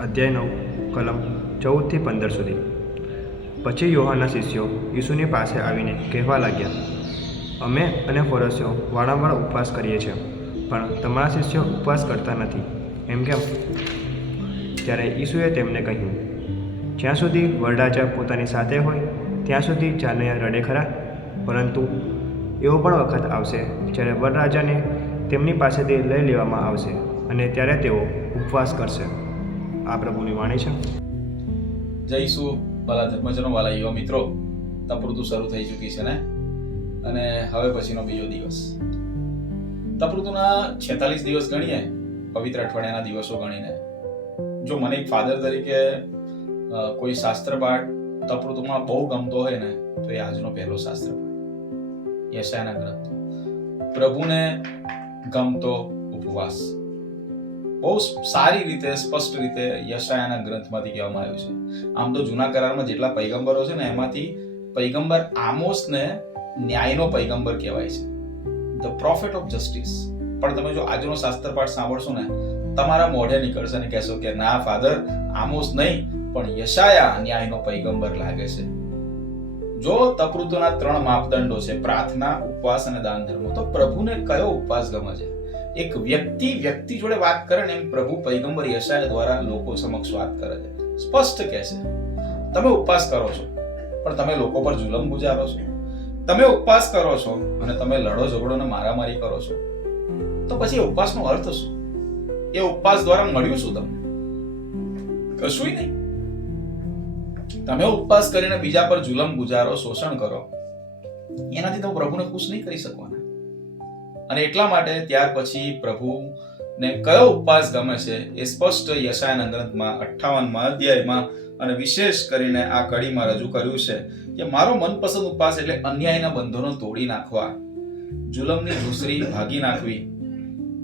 અધ્યાય નવ કલમ ચૌદથી પંદર સુધી. પછી યોહાના શિષ્યો ઈસુની પાસે આવીને કહેવા લાગ્યા, અમે અને ફરસ્યો વારંવાર ઉપવાસ કરીએ છીએ, પણ તમારા શિષ્યો ઉપવાસ કરતા નથી. એમ કેમ? ત્યારે ઈસુએ તેમને કહ્યું, જ્યાં સુધી વરરાજા પોતાની સાથે હોય, ત્યાં સુધી જાનૈયા રડે ખરા, પરંતુ એવો પણ વખત આવશે જ્યારે વરરાજાને તેમની પાસેથી લઈ લેવામાં આવશે અને ત્યારે તેઓ ઉપવાસ કરશે. આ પ્રભુની વાણી છે. જઈશું ભલા ધર્મજનો વાલા યુવા મિત્રો. તપૃતુ શરૂ થઈ ચૂકી છે ને? અને હવે પછીનો બીજો દિવસ. તપૃતુના છેતાલીસ દિવસ ગણીએ, પવિત્ર અઠવાડિયાના દિવસો ગણીને. જો મને એક ફાધર તરીકે કોઈ શાસ્ત્ર પાઠ તપૃતુમાં બહુ ગમતો હોય ને, તો એ આજનો પહેલો શાસ્ત્ર પાઠ. યશાના ગ્રંથ. પ્રભુને ગમતો ઉપવાસ. બહુ સારી રીતે, સ્પષ્ટ રીતે યશાયાના ગ્રંથમાંથી કહેવામાં આવ્યું છે. આમ તો જૂના કરારમાં જેટલા પૈગંબરો છે ને, એમાંથી પૈગંબર આમોસને ન્યાયનો પૈગંબર કહેવાય છે. ધ પ્રોફેટ ઓફ જસ્ટિસ પણ તમે જો આજનો શાસ્ત્ર પાઠ સાંભળશો ને, તમારા મોઢે નીકળશે ને કહેશો કે, ના, ફાધર, આમોસ નહીં, પણ યશાયા ન્યાયનો પૈગંબર લાગે છે. જો તપૃતોના ત્રણ માપદંડો છે, પ્રાર્થના, ઉપવાસ અને દાન ધર્મ તો પ્રભુને કયો ઉપવાસ ગમે છે? એક વ્યક્તિ વ્યક્તિ જોડે વાત કરે ને એમ પ્રભુ પૈગંબર યશાય દ્વારા લોકો સમક્ષ વાત કરે છે. સ્પષ્ટ કહે છે. તમે ઉપવાસ કરો છો, પણ તમે લોકો પર જુલમ ગુજારો છો. તમે ઉપવાસ કરો છો અને તમે લડો ઝઘડો ને મારામારી કરો છો. તો પછી ઉપવાસનો અર્થ શું? એ ઉપવાસ દ્વારા મળ્યું શું તમને? કશું નહીં. તમે ઉપવાસ કરીને બીજા પર જુલમ ગુજારો, શોષણ કરો. એનાથી તમે પ્રભુને ખુશ નહીં કરી શકવાના. અને એટલા માટે ત્યાર પછી પ્રભુને કયો ઉપવાસ ગમે છે એ સ્પષ્ટ યશાયના ગ્રંથમાં અઠ્ઠાવનમાં અધ્યાયમાં અને વિશેષ કરીને આ કડીમાં રજૂ કર્યું છે કે મારો મનપસંદ ઉપવાસ એટલે અન્યાયના બંધનો તોડી નાખવા, જુલમની ધૂસરી ભાગી નાખવી,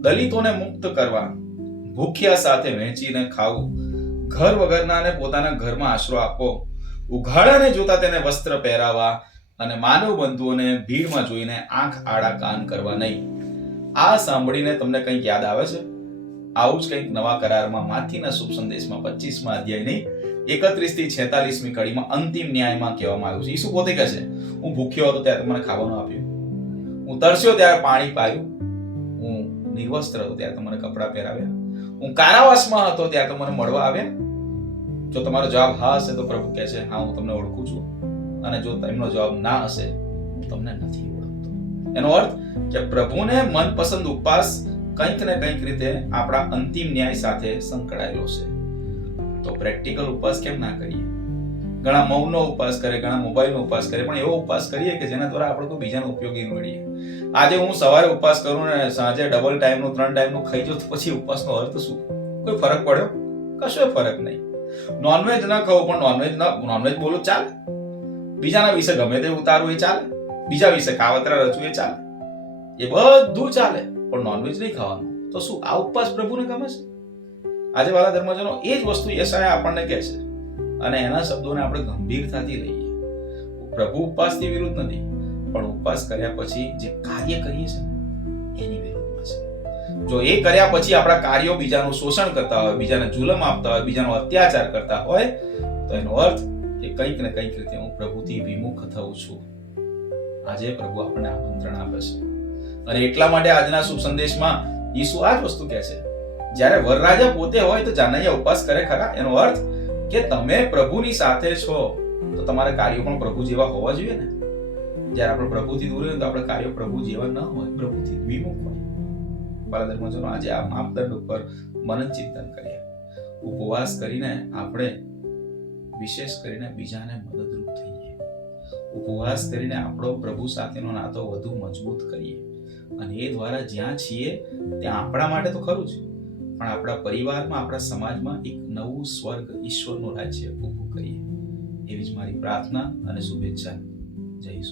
દલિતોને મુક્ત કરવા, ભૂખ્યા સાથે વહેંચીને ખાવું, ઘર વગરનાને પોતાના ઘરમાં આશરો આપવો, ઉઘાડાને જોતા તેને વસ્ત્ર પહેરાવા અને માનવ બંધુઓને ભીડમાં જોઈને આંખ આડા કાન કરવા નહીં. આ સાંભળીને તમને કંઈક યાદ આવે છે? આવું જ કંઈક નવા કરારમાં માથીના શુભ સંદેશમાં પચીસમાં અધ્યાય નહીં એકત્રીસથી છેતાલીસમી કડીમાં અંતિમ ન્યાયમાં કહેવામાં આવ્યું છે. ઈસુ પોતે કહે છે, હું ભૂખ્યો હતો ત્યારે તમને મને ખાવાનું આપ્યું. હું તરસ્યો ત્યારે પાણી પાયું. હું નિર્વસ્ત્ર હતો ત્યારે તમને કપડાં પહેરાવ્યા. હું કારાવાસમાં હતો ત્યારે તમને મળવા આવ્યા. જો તમારો જવાબ હા હશે તો પ્રભુ કહે છે, હા, હું તમને ઓળખું છું. અને જો તેમનો જવાબ ના હશે તમને નથી ઓળખતો. એનો અર્થ કે પ્રભુને મનપસંદ ઉપવાસ કંઈક ને કંઈક રીતે આપણા અંતિમ ન્યાય સાથે સંકળાયેલો છે. તો પ્રેક્ટિકલ ઉપવાસ કેમ ના કરીએ? ઘણા મૌનનો ઉપવાસ કરે, ઘણા મોબાઈલનો ઉપવાસ કરે, પણ એવો ઉપવાસ કરીએ કે જેના દ્વારા આપણે કોઈ બીજાને ઉપયોગી મળીએ. આજે હું સવારે ઉપવાસ કરું ને સાંજે ડબલ ટાઈમનો ત્રણ ટાઈમનો ખાઈ જાઉં તો પછી ઉપવાસનો અર્થ શું? કોઈ ફરક પડ્યો? કશો ફરક નહીં. નોનવેજ ના ખાવું પણ નોનવેજ ના નોનવેજ બોલું ચાલે. બીજાના વિશે ગમે તે ઉતારવું એ ચાલે, બીજા વિશે કાવતરા રચવું એ ચાલે. એ બધું ચાલે, પણ નોનવેજ નહીં ખાવાનું. તો શું, આ ઉપવાસ પ્રભુને ગમે છે? આજે વાલા ધર્મજનો એ જ વસ્તુ યશાયા આપણને કહે છે. અને એના શબ્દોને આપણે ગંભીરતાથી લઈએ. પ્રભુ ઉપવાસની વિરુદ્ધ નથી, પણ ઉપવાસ કર્યા પછી જે કાર્ય કરીએ છે એની વિરુદ્ધમાં છે. જો એ કર્યા પછી આપણા કાર્યો બીજાનું શોષણ કરતા હોય, બીજાને જુલમ આપતા હોય, બીજાનો અત્યાચાર કરતા હોય, તો એનો અર્થ કે કંઈક ને કંઈક રીતે હું પ્રભુથી વિમુખ થઉં છું. આજે પ્રભુ આપણને આમંત્રણ આપે છે. અને એટલા માટે આજના શુભ સંદેશમાં ઈસુ આ જ વસ્તુ કહે છે. જ્યારે વરરાજા પોતે હોય તો જાનૈયા ઉપવાસ કરે ખરા? એનો અર્થ કે તમે પ્રભુની સાથે છો, તો તમારા કાર્યો પણ પ્રભુ જેવા હોવા જોઈએ ને. જ્યારે આપણે પ્રભુથી દૂર હોય તો આપણે કાર્યો પ્રભુ જેવા ન હોય, પ્રભુથી વિમુખ હોય. ધર્મજનો, આજે આ માપદંડ ઉપર મનન ચિંતન કરીએ. ઉપવાસ કરીને આપણે વિશેષ કરીને બીજાને મદદરૂપ થઈએ ઉપવાસ કરીને આપણો પ્રભુ સાથેનો નાતો વધુ મજબૂત કરીએ. અને એ દ્વારા જ્યાં છીએ, ત્યાં આપણા માટે તો ખરું જ. પણ આપણા પરિવારમાં, આપણા સમાજમાં એક નવું સ્વર્ગ ઈશ્વરનું રાજ્ય ઊભું કરીએ. એવી જ મારી પ્રાર્થના અને શુભેચ્છા. જય